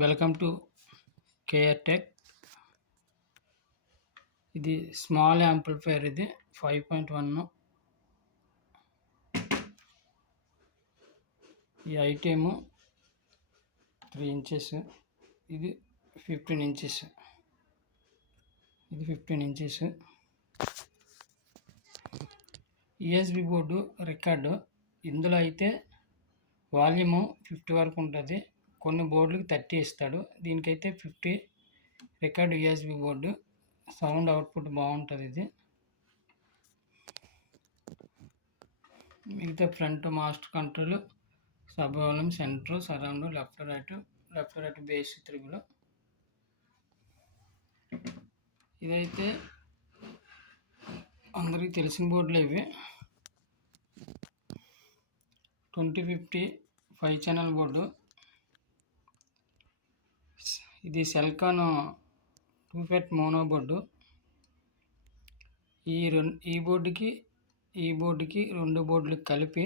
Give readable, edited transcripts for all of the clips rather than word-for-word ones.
Welcome to KR tech. ఇది small amplifier. ఇది 5.1. ఈ ఐటెము 3 ఇంచెస్. ఇది 15 ఇంచెస్. ఇది 15 ఇంచెస్. USB board record. ఇందులో అయితే వాల్యూము 50 వరకు ఉంటుంది. కొన్ని బోర్డులకి 30 ఇస్తాడు. దీనికైతే 50 record USB board. Sound output బాగుంటుంది. ఇది మిగతా front master control, sub volume, centre, surround, left right base 3. ఇదైతే అందరికీ తెలిసిన బోర్డులు ఇవి. 2050 5 ఛానల్ బోర్డు. ఇది సెల్కాన్ 2FET మోనో బోర్డు. ఈ బోర్డుకి 2 బోర్డులు కలిపి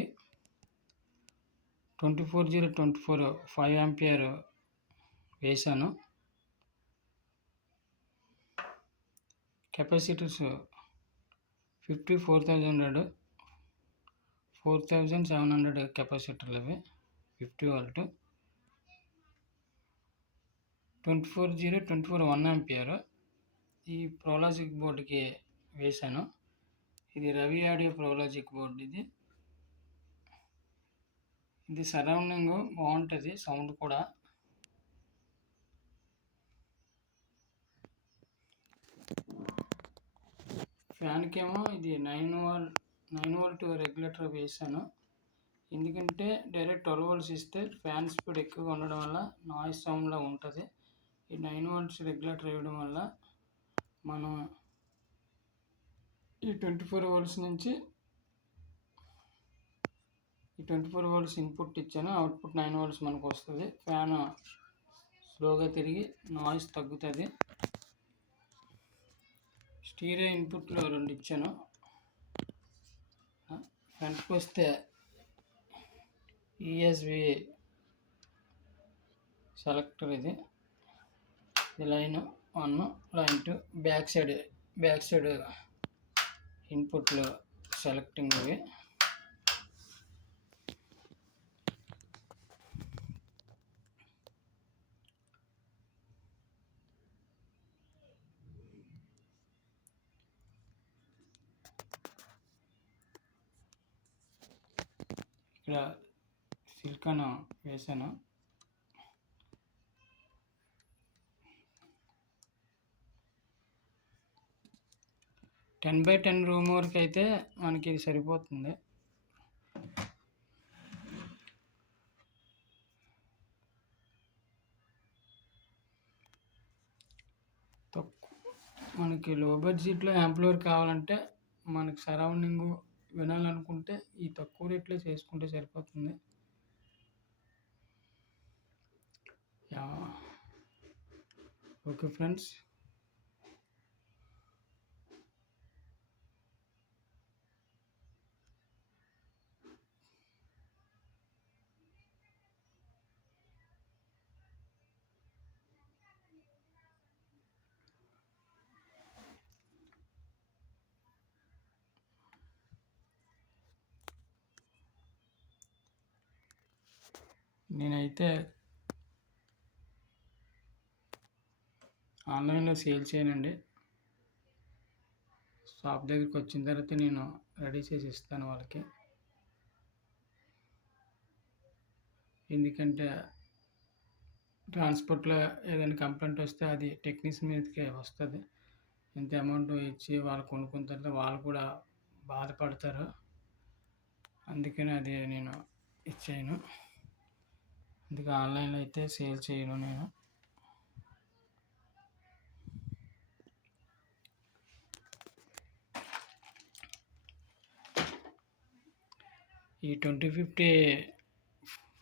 24/0/24 5 ఆంపియర్ వేశాను. కెపాసిటర్స్ 50 4700 కెపాసిటర్లు అవి 50 వోల్ట్. 24/0/24 1 ఆంపియర్ ఈ ప్రోలాజిక్ బోర్డుకి వేశాను. ఇది రవి ఆడియో ప్రోలాజిక్ బోర్డు. ఇది సరౌండింగ్ బాగుంటుంది, సౌండ్ కూడా. ఫ్యాన్కేమో ఇది 9 వోల్ట్ రెగ్యులేటర్ వేసాను. ఎందుకంటే డైరెక్ట్ 12 వోల్ట్స్ ఇస్తే ఫ్యాన్ స్పీడ్ ఎక్కువగా ఉండడం వల్ల నాయిస్ సౌండ్లా ఉంటుంది. ఈ 9 వోల్ట్స్ రెగ్యులేటర్ వేయడం వల్ల మనం ఈ 24 వోల్ట్స్ నుంచి 24 వోల్ట్స్ ఇన్పుట్ ఇచ్చాను. అవుట్పుట్ 9 వోల్ట్స్ మనకు వస్తుంది. ఫ్యాన్ స్లోగా తిరిగి నాయిస్ తగ్గుతుంది. స్టీరియో ఇన్పుట్లో 2 ఇచ్చాను. ఫ్రంట్కి వస్తే యూఎస్బి సెలెక్టర్. ఇది లైన్ 1, లైన్ 2. బ్యాక్ సైడ్ ఇన్పుట్లు సెలెక్టింగ్ ఇవి. ఇక్కడ సిలికాన్ వేసాను. " 10x10 రూమ్ వరకు అయితే మనకి ఇది సరిపోతుంది. మనకి లో బడ్జెట్లో యాంప్లిఫైయర్ కావాలంటే, మనకి సరౌండింగ్ వినాలనుకుంటే ఈ తక్కువ రేట్లో చేసుకుంటే సరిపోతుంది. ఓకే ఫ్రెండ్స్, నేనైతే ఆన్లైన్లో సేల్ చేయనండి. షాప్ దగ్గరికి వచ్చిన తర్వాత నేను రెడీ చేసి ఇస్తాను వాళ్ళకి. ఎందుకంటే ట్రాన్స్పోర్ట్లో ఏదైనా కంప్లైంట్ వస్తే అది టెక్నీషియన్ మీదకే వస్తుంది. ఇంత అమౌంట్ ఇచ్చి వాళ్ళు కొనుక్కున్న తర్వాత వాళ్ళు కూడా బాధపడతారు. అందుకని అది నేను ఇచ్చేయను. అందుకే ఆన్లైన్లో అయితే సేల్ చేయను నేను. ఈ 2050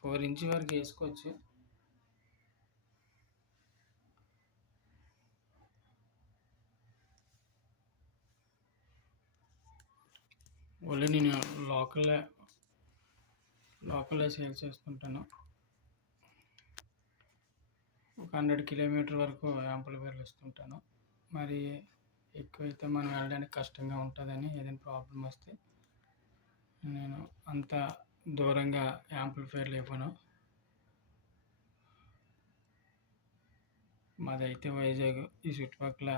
4 ఇంచ్ వరకు వేసుకోవచ్చు. ఓన్లీ నేను లోకల్లో సేల్ చేసుకుంటాను. 100 కిలోమీటర్ వరకు యాంప్లిఫైర్లు ఇస్తుంటాను. మరి ఎక్కువైతే మనం వెళ్ళడానికి కష్టంగా ఉంటుందని ఏదైనా ప్రాబ్లమ్ వస్తే నేను అంత దూరంగా యాంప్లిఫైర్లు ఇవ్వను. మాదైతే వైజాగ్, ఈ చుట్టుపక్కల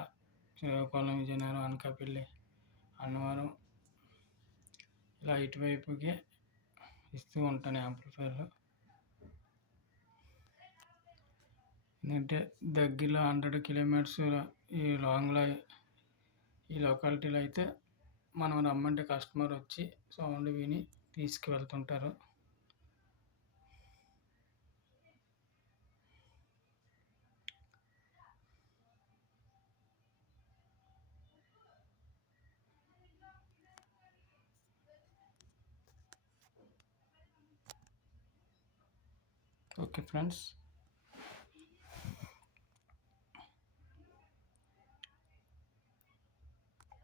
శ్రీకాకుళం, విజయనగరం, అనకాపల్లి, అన్నవరం ఇలా ఇటువైపుకే ఇస్తూ ఉంటాను యాంప్లిఫైర్లు. ఎందుకంటే దగ్గరలో 100 కిలోమీటర్స్ ఈ లాంగ్లో ఈ లొకాలిటీలో అయితే మనం రమ్మంటే కస్టమర్ వచ్చి సౌండ్ విని తీసుకువెళ్తుంటారు. Okay friends.